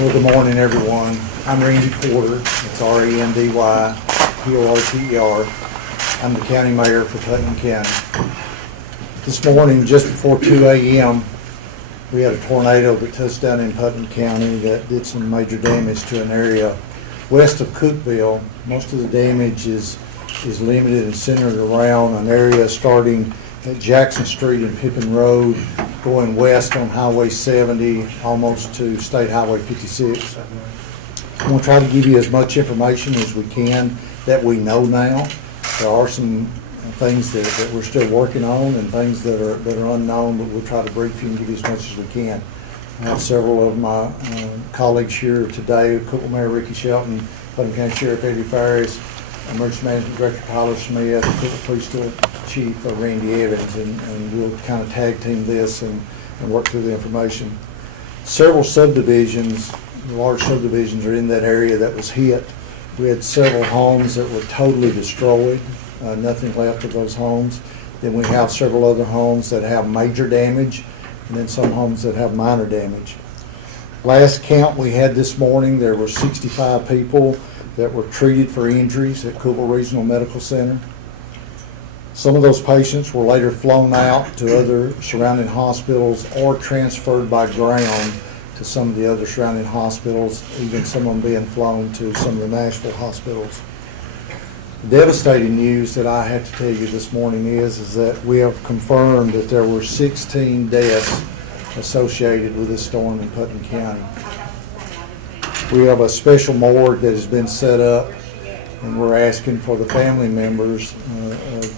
Well, good morning, everyone. I'm Randy Porter. It's R-A-N-D-Y-P-O-R-T-E-R. I'm the county mayor for Putnam County. This morning, just before 2 a.m., we had a tornado that touched down in Putnam County that did some major damage to an area west of Cookeville. Most of the damage is limited and centered around an area starting at Jackson Street and Pippin Road, going west on Highway 70, almost to State Highway 56. I'm going to try to give you as much information as we can that we know now. There are some things that we're still working on and things that are unknown, but we'll try to brief you and give you as much as we can. I have several of my colleagues here today: Cookeville Mayor Ricky Shelton, Putnam County Sheriff Eddie Farris, Emergency Management Director Tyler Smith, Cookeville Police Chief Randy Evans, and we'll kind of tag team this and work through the information. Several subdivisions, large subdivisions, are in that area that was hit. We had several homes that were totally destroyed, nothing left of those homes. Then we have several other homes that have major damage, and then some homes that have minor damage. Last count we had this morning, there were 65 people that were treated for injuries at Cookeville Regional Medical Center. Some of those patients were later flown out to other surrounding hospitals or transferred by ground to some of the other surrounding hospitals, even some of them being flown to some of the Nashville hospitals. The devastating news that I have to tell you this morning is that we have confirmed that there were 16 deaths associated with this storm in Putnam County. We have a special morgue that has been set up, and we're asking for the family members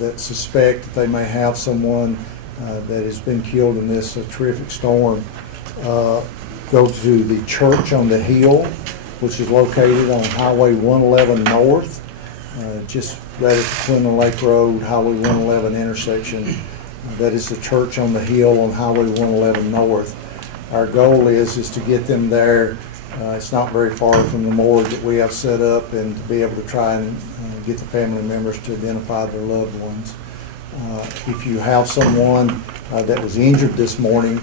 that suspect that they may have someone that has been killed in this terrific storm, go to the church on the hill, which is located on Highway 111 North, just right at the Clinton Lake Road, Highway 111 intersection. That is the church on the hill on Highway 111 North. Our goal is to get them there. It's not very far from the morgue that we have set up, and to be able to try and get the family members to identify their loved ones. If you have someone that was injured this morning,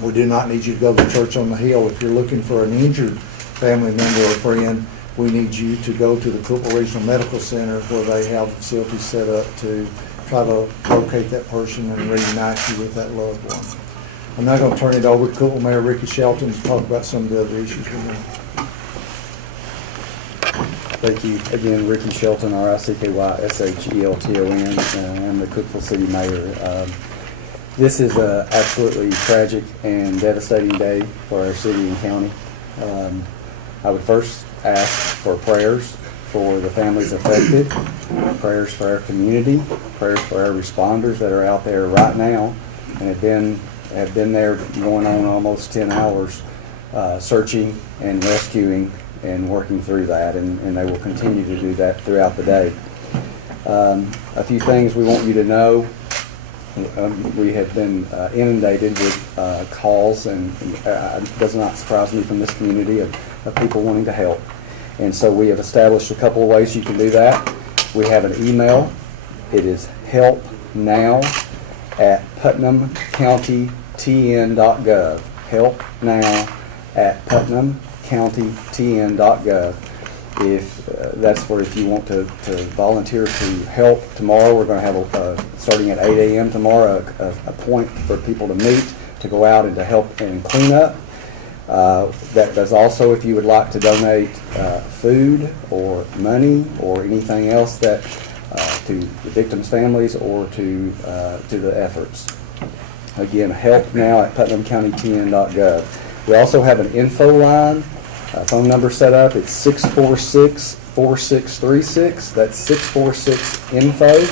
we do not need you to go to the church on the hill. If you're looking for an injured family member or friend, we need you to go to the Cookeville Regional Medical Center, where they have facilities set up to try to locate that person and reunite you with that loved one. I'm now going to turn it over to Cookeville Mayor Ricky Shelton to talk about some of the other issues we have. Thank you again, Ricky Shelton, R-I-C-K-Y-S-H-E-L-T-O-N, and the Cookeville City Mayor. This is an absolutely tragic and devastating day for our city and county. I would first ask for prayers for the families affected, prayers for our community, prayers for our responders that are out there right now and have been there going on almost 10 hours searching and rescuing and working through that, and they will continue to do that throughout the day. A few things we want you to know. We have been inundated with calls, and it does not surprise me from this community of people wanting to help. And so we have established a couple of ways you can do that. We have an email. It is helpnow@putnamcountytn.gov. helpnow@putnamcountytn.gov. If that's for if you want to volunteer to help tomorrow. We're going to have starting at 8 a.m. tomorrow a point for people to meet to go out and to help and clean up. That's also if you would like to donate food or money or anything else that to the victims' families or to the efforts. Again, helpnow@putnamcountytn.gov. We also have an info line. Phone number set up. It's 646-4636. That's 646-INFO.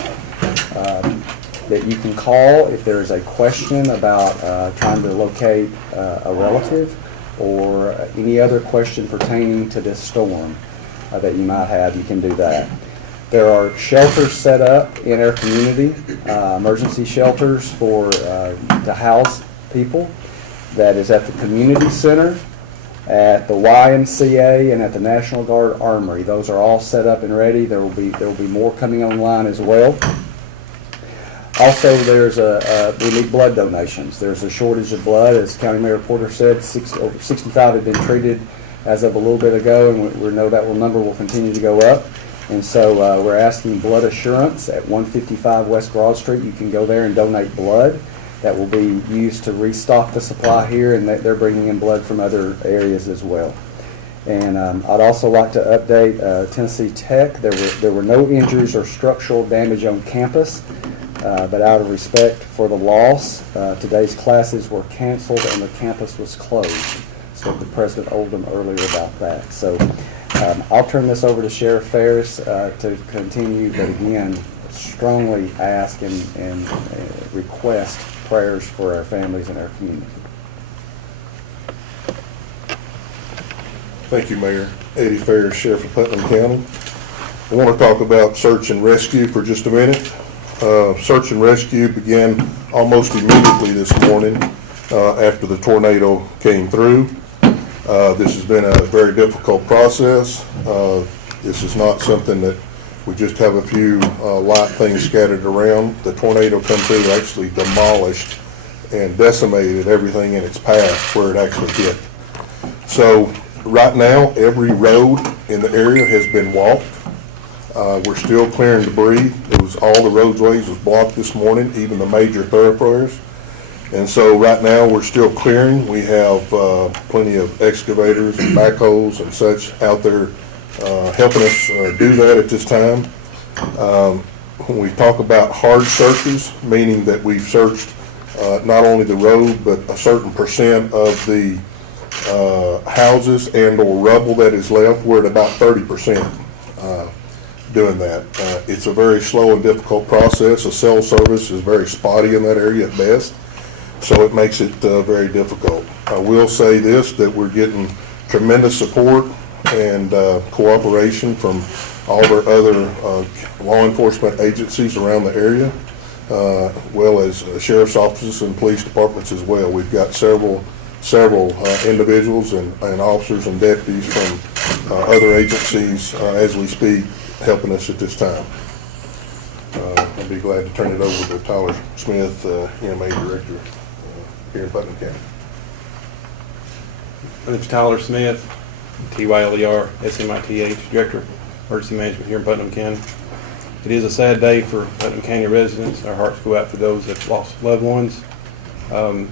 That you can call if there is a question about trying to locate a relative or any other question pertaining to this storm that you might have. You can do that. There are shelters set up in our community, emergency shelters to house people. That is at the community center, at the YMCA, and at the National Guard Armory. Those are all set up and ready. There will be more coming online as well. Also, we need blood donations. There's a shortage of blood, as County Mayor Porter said. Over 65 have been treated as of a little bit ago, and we know that number will continue to go up. And so we're asking Blood Assurance at 155 West Broad Street. You can go there and donate blood. That will be used to restock the supply here, and they're bringing in blood from other areas as well. And I'd also like to update Tennessee Tech. There were no injuries or structural damage on campus, but out of respect for the loss, today's classes were canceled and the campus was closed. So the president told them earlier about that. So I'll turn this over to Sheriff Ferris to continue, but again, strongly ask and request prayers for our families and our community. Thank you, Mayor. Eddie Ferris, Sheriff of Putnam County. I want to talk about search and rescue for just a minute. Search and rescue began almost immediately this morning after the tornado came through. This has been a very difficult process. This is not something that we just have a few light things scattered around. The tornado come through actually demolished and decimated everything in its path where it actually hit. So right now, every road in the area has been walked. We're still clearing debris. All the roadways was blocked this morning, even the major thoroughfares. And so right now we're still clearing. We have plenty of excavators and backhoes and such out there helping us do that at this time. When we talk about hard searches, meaning that we've searched not only the road, but a certain percent of the houses and or rubble that is left, we're at about 30% doing that. It's a very slow and difficult process. A cell service is very spotty in that area at best, so it makes it very difficult. I will say this, that we're getting tremendous support and cooperation from all our other law enforcement agencies around the area, well as sheriff's offices and police departments as well. We've got several individuals and officers and deputies from other agencies as we speak helping us at this time. I'd be glad to turn it over to Tyler Smith, EMA Director here in Putnam County. My name's Tyler Smith, TYLER, SMITH, Director of Emergency Management here in Putnam County. It is a sad day for Putnam County residents. Our hearts go out to those that lost loved ones. When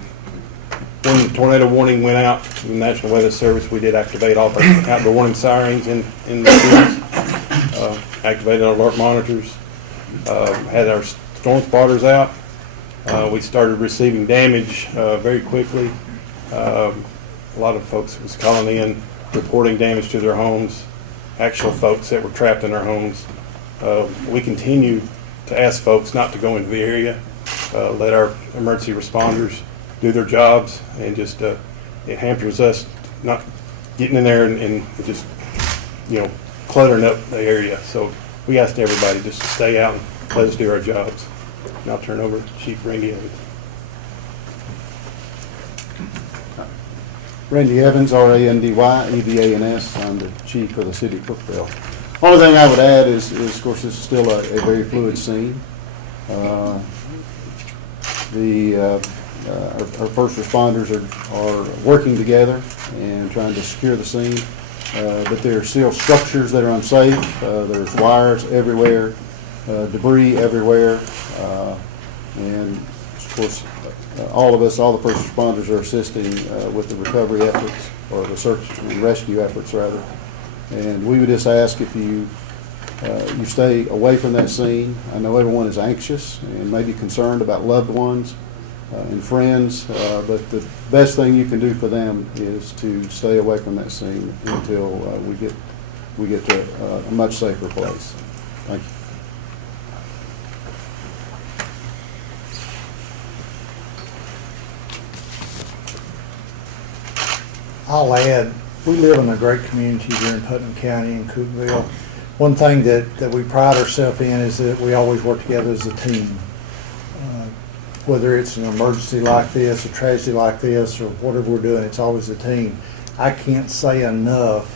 the tornado warning went out from the National Weather Service, we did activate all of our outdoor warning sirens in the fields, activated our alert monitors, had our storm spotters out. We started receiving damage very quickly. A lot of folks was calling in, reporting damage to their homes, actual folks that were trapped in their homes. We continue to ask folks not to go into the area, let our emergency responders do their jobs, and just it hampers us not getting in there and just, cluttering up the area. So we asked everybody just to stay out and let us do our jobs. And I'll turn over to Chief Randy Evans. Randy Evans, R-A-N-D-Y, E-V-A-N-S. I'm the chief for the city of Cookeville. Only thing I would add is of course, this is still a very fluid scene. Our first responders are working together and trying to secure the scene, but there are still structures that are unsafe. There's wires everywhere, debris everywhere, and of course, all of us, all the first responders are assisting with the recovery efforts, or the search and rescue efforts rather. And we would just ask if you stay away from that scene. I know everyone is anxious and maybe concerned about loved ones and friends, but the best thing you can do for them is to stay away from that scene until we get to a much safer place. Thank you. I'll add, we live in a great community here in Putnam County in Cookeville. One thing that we pride ourselves in is that we always work together as a team. Whether it's an emergency like this, a tragedy like this, or whatever we're doing, it's always a team. I can't say enough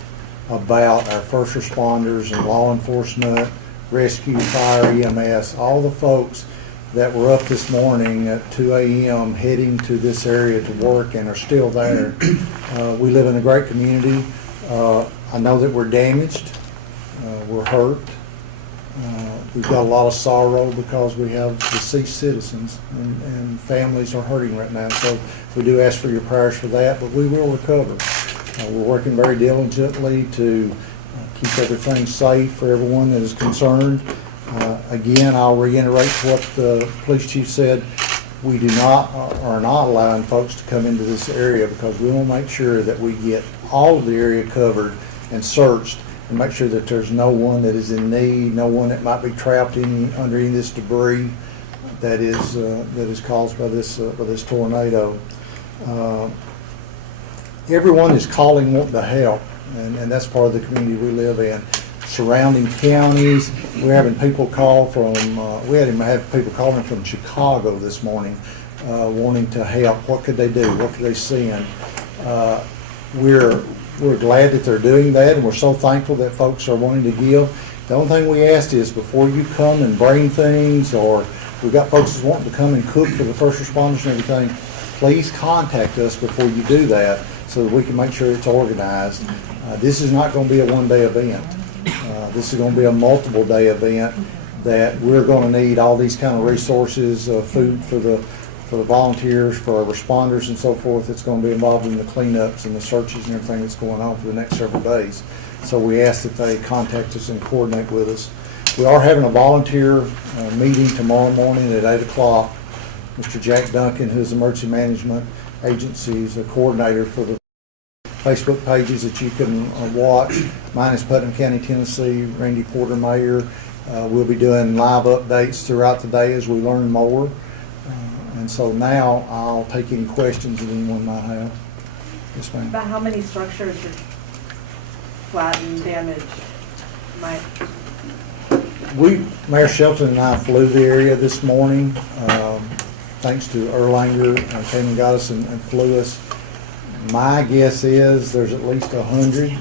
about our first responders and law enforcement, rescue, fire, EMS, all the folks that were up this morning at 2 a.m. heading to this area to work and are still there. We live in a great community. I know that we're damaged, we're hurt. We've got a lot of sorrow because we have deceased citizens and families are hurting right now. So we do ask for your prayers for that, but we will recover. We're working very diligently to keep everything safe for everyone that is concerned. Again, I'll reiterate what the police chief said. We are not allowing folks to come into this area because we want to make sure that we get all of the area covered and searched and make sure that there's no one that is in need, no one that might be trapped under any of this debris that is caused by this tornado. Everyone is calling, wanting to help, and that's part of the community we live in. Surrounding counties, we're having people call from, we had people calling from Chicago this morning, wanting to help. What could they do? What could they send? We're glad that they're doing that, and we're so thankful that folks are wanting to give. The only thing we ask is before you come and bring things, or we've got folks that's wanting to come and cook for the first responders and everything, please contact us before you do that so that we can make sure it's organized. This is not going to be a one-day event. This is going to be a multiple-day event that we're going to need all these kind of resources, food for the volunteers, for our responders and so forth that's going to be involved in the cleanups and the searches and everything that's going on for the next several days. So we ask that they contact us and coordinate with us. We are having a volunteer meeting tomorrow morning at 8 o'clock. Mr. Jack Duncan, who is Emergency Management Agency's coordinator for the Facebook pages that you can watch. Mine is Putnam County, Tennessee, Randy Porter, Mayor. We'll be doing live updates throughout the day as we learn more. And so now I'll take any questions that anyone might have. Yes, ma'am. About how many structures are flattened, damaged, Mike? Mayor Shelton and I flew the area this morning, thanks to Erlanger, came and got us and flew us. My guess is there's at least 100,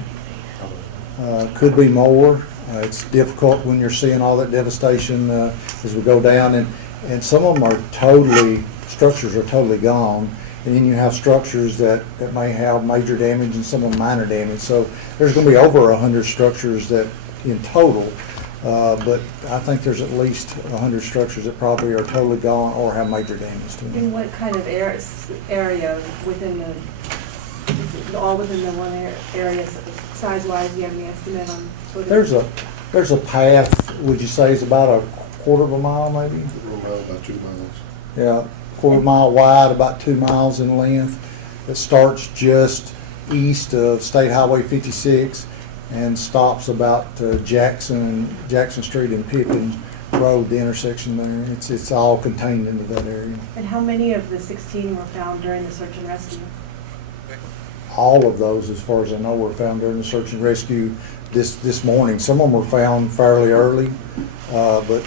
could be more. It's difficult when you're seeing all that devastation as we go down, and some of them are structures are totally gone, and then you have structures that may have major damage and some of them minor damage. So there's going to be over 100 structures that in total, but I think there's at least 100 structures that probably are totally gone or have major damage to them. In what kind of area within all within the one area, size-wise, do you have any estimate on? There's a path, would you say is about a quarter of a mile maybe? About 2 miles. Yeah, quarter mile wide, about 2 miles in length. It starts just east of State Highway 56 and stops about Jackson Street and Pippin Road, the intersection there. It's all contained into that area. And how many of the 16 were found during the search and rescue? All of those, as far as I know, were found during the search and rescue this morning. Some of them were found fairly early, but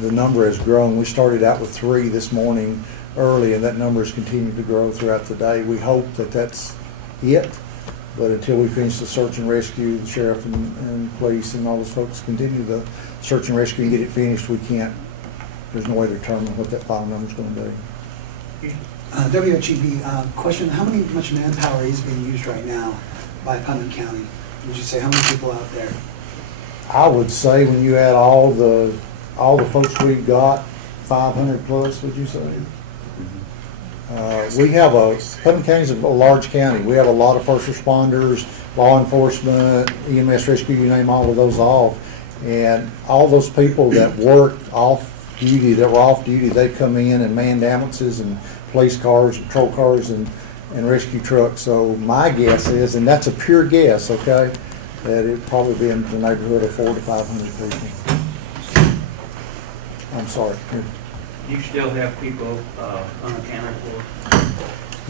the number has grown. We started out with 3 this morning early, and that number has continued to grow throughout the day. We hope that that's it, but until we finish the search and rescue, the sheriff and police and all those folks continue the search and rescue and get it finished, there's no way to determine what that final number is going to be. WHEB, question, how much manpower is being used right now by Putnam County? Would you say how many people out there? I would say when you add all the folks we've got, 500 plus, would you say? Putnam County's a large county. We have a lot of first responders, law enforcement, EMS rescue, you name all of those off. And all those people that worked off duty, they come in and manned ambulances and police cars, patrol cars, and rescue trucks. So my guess is, and that's a pure guess, okay, that it'd probably be in the neighborhood of 400 to 500 people. I'm sorry. You still have people unaccounted for?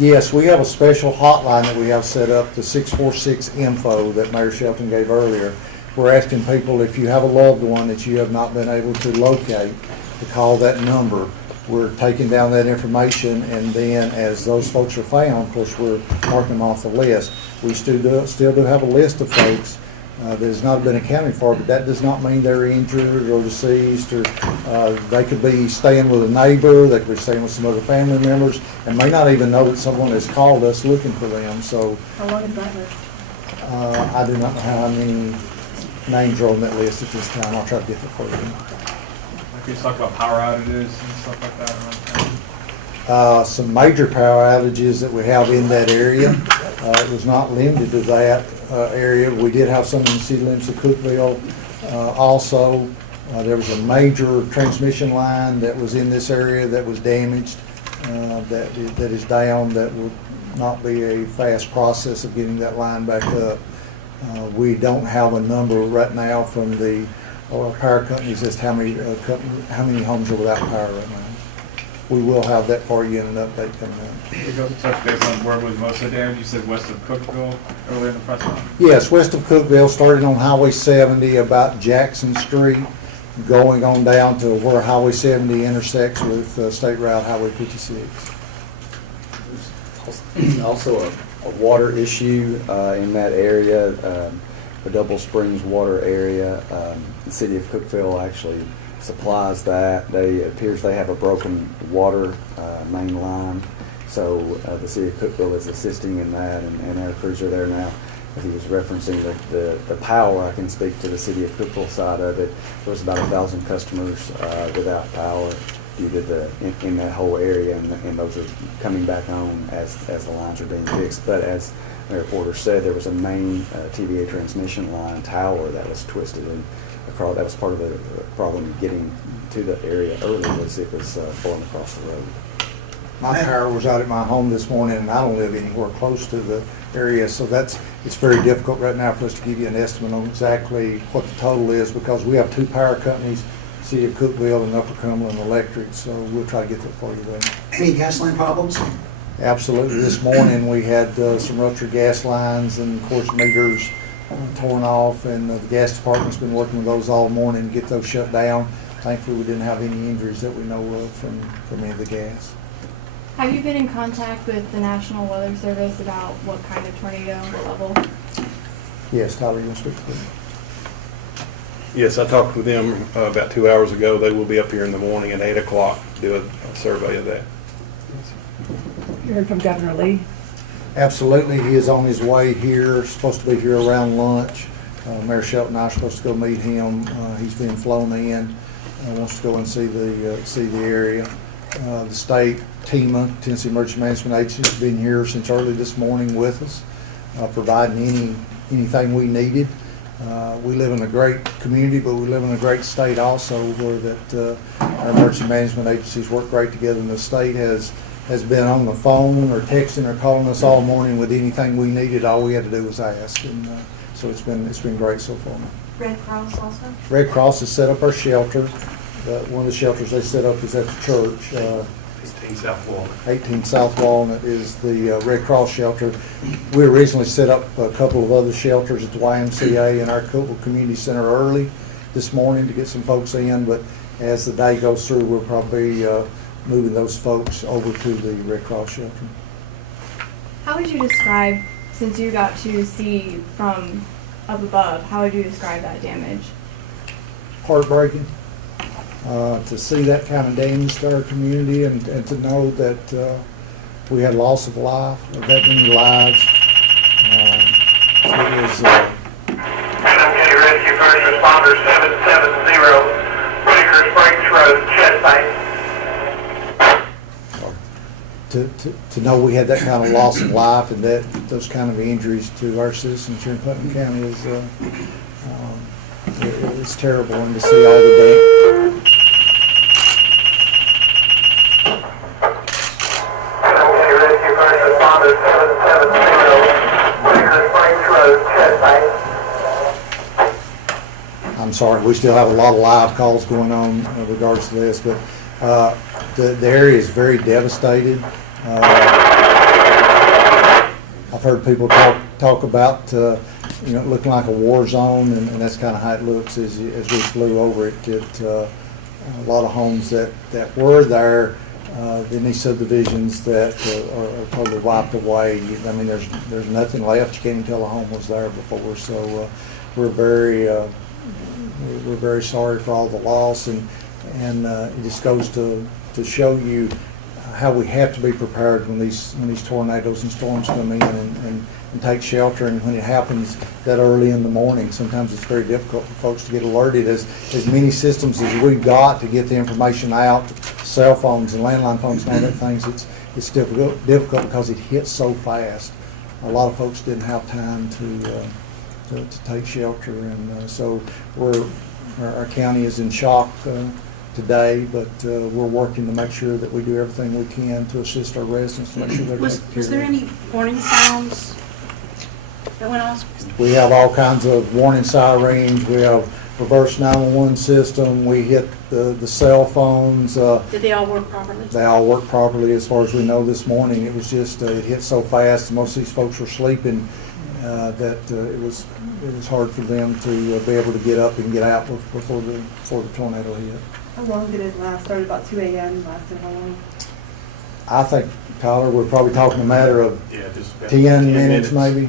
Yes, we have a special hotline that we have set up, the 646-INFO that Mayor Shelton gave earlier. We're asking people, if you have a loved one that you have not been able to locate, to call that number. We're taking down that information, and then as those folks are found, of course, we're marking them off the list. We still do have a list of folks that has not been accounted for, but that does not mean they're injured or deceased, or they could be staying with a neighbor, they could be staying with some other family members, and may not even know that someone has called us looking for them. So How long is that list? I do not know how many names are on that list at this time. I'll try to get that for you. Like we talk about power outages and stuff like that around town. Some major power outages that we have in that area. It was not limited to that area. We did have some in the city limits of Cookeville. Also, there was a major transmission line that was in this area that was damaged, that is down, that would not be a fast process of getting that line back up. We don't have a number right now from the power companies as to how many homes are without power right now. We will have that for you in an update coming up. We go to touch base on where was most of the damage. You said west of Cookeville earlier in the press conference. Yes, west of Cookeville, starting on Highway 70 about Jackson Street, going on down to where Highway 70 intersects with State Route Highway 56. Also a water issue in that area, the Double Springs water area. The city of Cookeville actually supplies that. It appears they have a broken water main line, so the city of Cookeville is assisting in that, and our crews are there now. He was referencing the power. I can speak to the city of Cookeville side of it. There was about 1,000 customers without power due to in that whole area, and those are coming back on as the lines are being fixed. But as the reporter said, there was a main TVA transmission line tower that was twisted, and that was part of the problem getting to the area early, was it was blowing across the road. My power was out at my home this morning, and I don't live anywhere close to the area, so it's very difficult right now for us to give you an estimate on exactly what the total is, because we have two power companies, City of Cookeville and Upper Cumberland Electric, so we'll try to get that for you then. Any gas line problems? Absolutely. This morning we had some ruptured gas lines and, of course, meters torn off, and the gas department's been working with those all morning to get those shut down. Thankfully, we didn't have any injuries that we know of from any of the gas. Have you been in contact with the National Weather Service about what kind of tornado level? Yes, Tyler, you want to speak to them? Yes, I talked with them about 2 hours ago. They will be up here in the morning at 8 o'clock to do a survey of that. You heard from Governor Lee? Absolutely. He is on his way here, supposed to be here around lunch. Mayor Shelton and I are supposed to go meet him. He's been flown in, wants to go and see the area. The state, TEMA, Tennessee Emergency Management Agency, has been here since early this morning with us, providing anything we needed. We live in a great community, but we live in a great state also, where that our emergency management agencies work great together, and the state has been on the phone or texting or calling us all morning with anything we needed. All we had to do was ask, and so it's been great so far. Red Cross also? Red Cross has set up our shelter. One of the shelters they set up is at the church. 18 South Walnut. 18 South Walnut is the Red Cross shelter. We originally set up a couple of other shelters at the YMCA and our Cookeville Community Center early this morning to get some folks in, but as the day goes through, we'll probably moving those folks over to the Red Cross shelter. How would you describe, since you got to see from up above, how would you describe that damage? Heartbreaking. To see that kind of damage to our community, and to know that we had loss of life, of that many lives. It was Putnam County Rescue First Responder 770, Breaker Springs Road, Chestnut. to know we had that kind of loss of life and those kind of injuries to our citizens here in Putnam County is it's terrible, and to see all the damage. I'm sorry, we still have a lot of live calls going on in regards to this, but the area is very devastated. I've heard people talk about looking like a war zone, and that's kind of how it looks as we flew over it. A lot of homes that were there in these subdivisions that are totally wiped away. I mean, there's nothing left. You can't even tell a home was there before. So we're very sorry for all the loss, and it just goes to show you how we have to be prepared when these tornadoes and storms come in, and and take shelter. And when it happens that early in the morning, sometimes it's very difficult for folks to get alerted. As many systems as we've got to get the information out, cell phones and landline phones and all that things, it's difficult because it hits so fast. A lot of folks didn't have time to take shelter, and so our county is in shock today, but we're working to make sure that we do everything we can to assist our residents to make sure they're taken care of. Was there any warning sounds that went off? We have all kinds of warning sirens. We have reverse 911 system. We hit the cell phones. Did they all work properly? They all work properly as far as we know this morning. It was just, it hit so fast, most of these folks were sleeping, that it was hard for them to be able to get up and get out before the tornado hit. How long did it last? Started about 2 a.m., lasted how long? I think, Tyler, we're probably talking a matter of just 10 minutes maybe.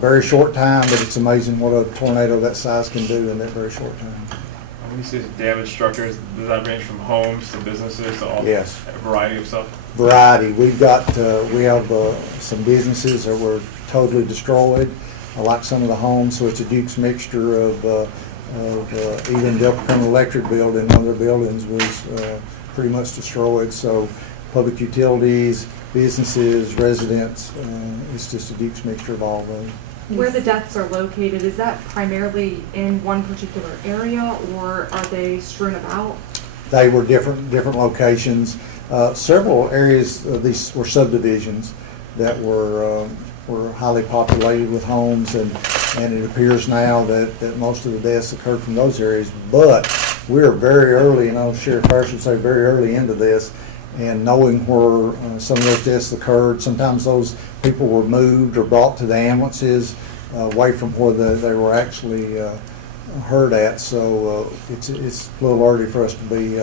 Very short time, but it's amazing what a tornado that size can do in that very short time. When you say damage structures, does that range from homes to businesses to all? Yes. A variety of stuff? Variety. We've got, we have some businesses that were totally destroyed, like some of the homes, so it's a Duke's mixture of even the Upper Cumberland Electric building, one of their buildings was pretty much destroyed. So public utilities, businesses, residents, it's just a Duke's mixture of all of those. Where the deaths are located, is that primarily in one particular area, or are they strewn about? They were different locations. Several areas of these were subdivisions that were highly populated with homes, and it appears now that most of the deaths occurred from those areas. But we're very early, and Sheriff Harris would say very early into this, and knowing where some of those deaths occurred. Sometimes those people were moved or brought to the ambulances away from where they were actually hurt at. So it's a little early for us to be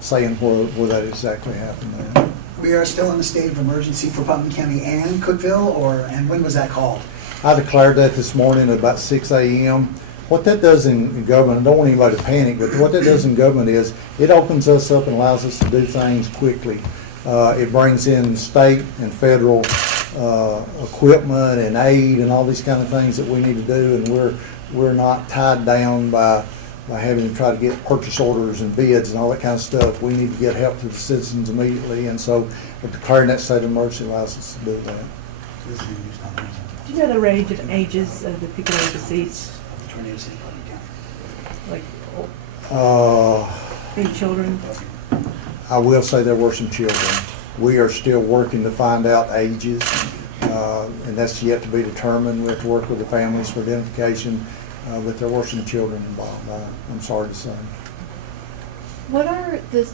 saying where that exactly happened there. We are still in a state of emergency for Putnam County and Cookeville, and when was that called? I declared that this morning at about 6 a.m. What that does in government, I don't want anybody to panic, but what that does in government is it opens us up and allows us to do things quickly. It brings in state and federal equipment and aid and all these kind of things that we need to do, and we're not tied down by having to try to get purchase orders and bids and all that kind of stuff. We need to get help to the citizens immediately, and so declaring that state of emergency allows us to do that. Do you know the range of ages of the people that are deceased? Like any children? I will say there were some children. We are still working to find out ages, and that's yet to be determined. We have to work with the families for identification, but there were some children involved. I'm sorry to say. What are the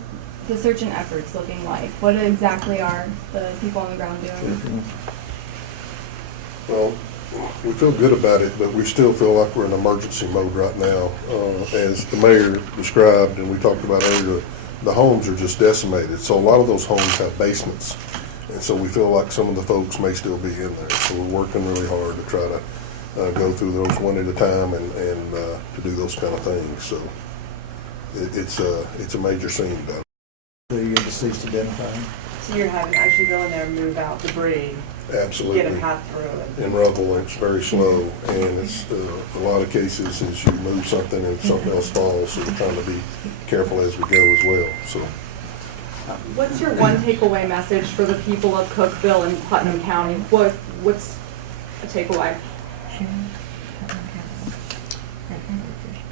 search and efforts looking like? What exactly are the people on the ground doing? Well, we feel good about it, but we still feel like we're in emergency mode right now. As the mayor described and we talked about earlier, the homes are just decimated. So a lot of those homes have basements. And so we feel like some of the folks may still be in there. So we're working really hard to try to go through those one at a time and to do those kind of things. So it's a major scene down there. The deceased identified. So you're having to actually go in there and move out debris. Absolutely. Get a path through it. In rubble, and it's very slow, and it's a lot of cases is you move something and something else falls, so we're trying to be careful as we go as well. So, what's your one takeaway message for the people of Cookeville and Putnam County? What's a takeaway?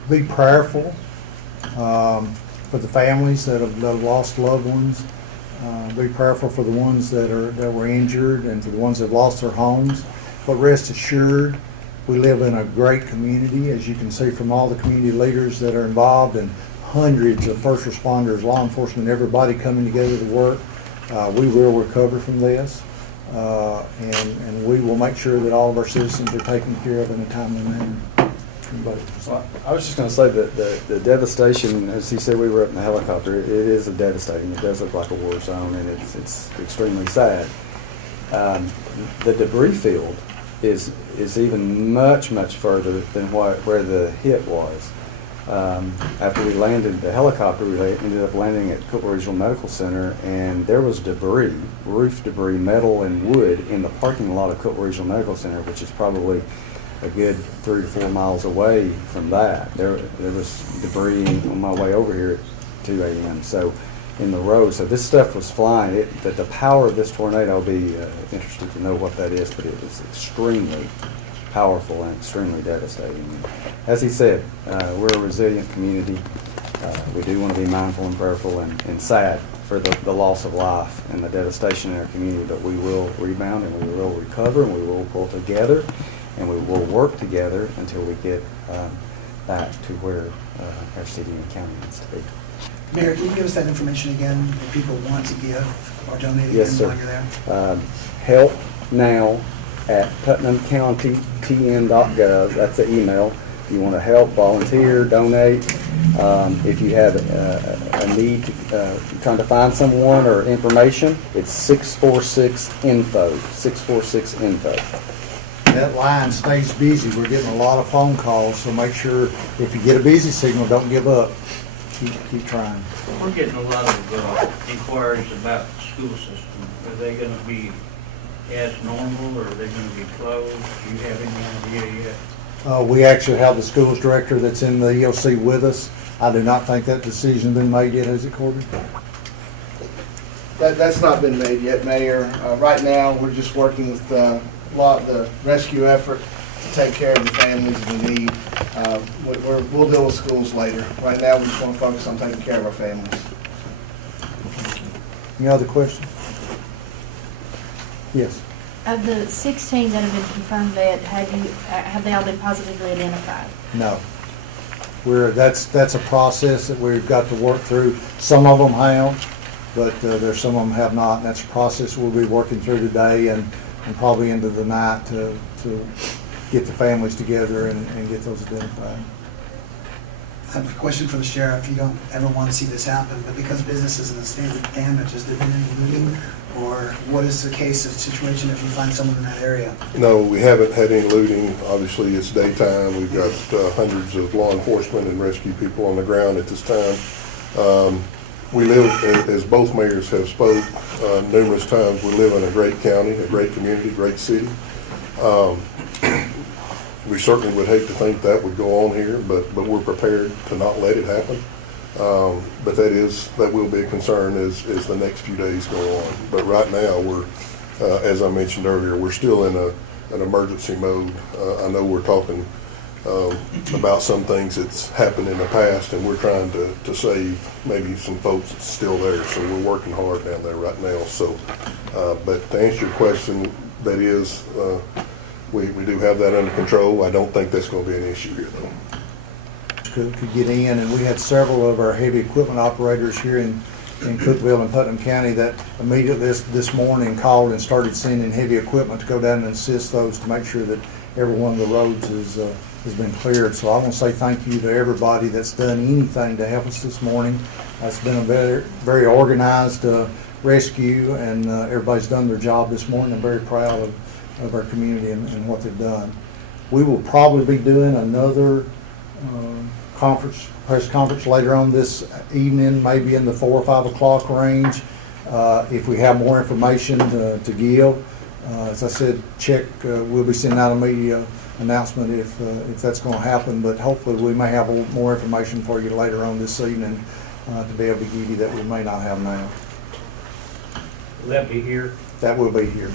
Be prayerful for the families that have lost loved ones. Be prayerful for the ones that were injured and for the ones that lost their homes. But rest assured, we live in a great community, as you can see from all the community leaders that are involved and hundreds of first responders, law enforcement, everybody coming together to work. We will recover from this, and we will make sure that all of our citizens are taken care of in a timely manner. Well, I was just going to say that the devastation, as he said, we were up in a helicopter. It is devastating. It does look like a war zone, and it's extremely sad. The debris field is even much further than where the hit was. After we landed the helicopter, we ended up landing at Cookeville Regional Medical Center, and there was debris, roof debris, metal and wood in the parking lot of Cookeville Regional Medical Center, which is probably a good 3 to 4 miles away from that. There was debris on my way over here at 2 a.m. So in the road, so this stuff was flying. The power of this tornado, I'll be interested to know what that is, but it was extremely powerful and extremely devastating. As he said, we're a resilient community. We do want to be mindful and prayerful and sad for the loss of life and the devastation in our community, but we will rebound and we will recover and we will pull together and we will work together until we get back to where our city and county needs to be. Mayor, can you give us that information again if people want to give or donate Yes, again sir. while you're there? Help now at putnamcountytn.gov. That's the email. If you want to help, volunteer, donate. If you have a need, trying to find someone or information, it's 646-INFO. 646-INFO. That line stays busy. We're getting a lot of phone calls, so make sure if you get a busy signal, don't give up. Keep trying. We're getting a lot of inquiries about the school system. Are they going to be as normal, or are they going to be closed? Do you have any idea yet? We actually have the schools director that's in the EOC with us. I do not think that decision's been made yet, has it, Corbin? That's not been made yet, Mayor. Right now, we're just working with the rescue effort to take care of the families we need. We'll deal with schools later. Right now, we just want to focus on taking care of our families. Any other questions? Yes. Of the 16 that have been confirmed dead, have they all been positively identified? No. That's a process that we've got to work through. Some of them have, but there's some of them have not. And that's a process we'll be working through today and probably into the night to get the families together and get those identified. I have a question for the sheriff. You don't ever want to see this happen, but because business is in a state of damage, has there been any looting? Or what is the case of situation if you find someone in that area? No, we haven't had any looting. Obviously, it's daytime. We've got hundreds of law enforcement and rescue people on the ground at this time. We live, as both mayors have spoke numerous times, we live in a great county, a great community, great city. We certainly would hate to think that would go on here, but we're prepared to not let it happen. But that will be a concern as the next few days go on. But right now, we're, as I mentioned earlier, we're still in an emergency mode. I know we're talking about some things that's happened in the past, and we're trying to save maybe some folks that's still there. So we're working hard down there right now. So, but to answer your question, that is, we do have that under control. I don't think that's going to be an issue here, though. Could get in, and we had several of our heavy equipment operators here in Cookeville and Putnam County that immediately this morning called and started sending heavy equipment to go down and assist those to make sure that every one of the roads has been cleared. So I want to say thank you to everybody that's done anything to help us this morning. It's been a very, very organized rescue, and everybody's done their job this morning. I'm very proud of our community and what they've done. We will probably be doing another press conference later on this evening, maybe in the 4 or 5 o'clock range. If we have more information to give, as I said, we'll be sending out a media announcement if that's going to happen. But hopefully, we may have more information for you later on this evening to be able to give you that we may not have now. Will that be here? That will be here.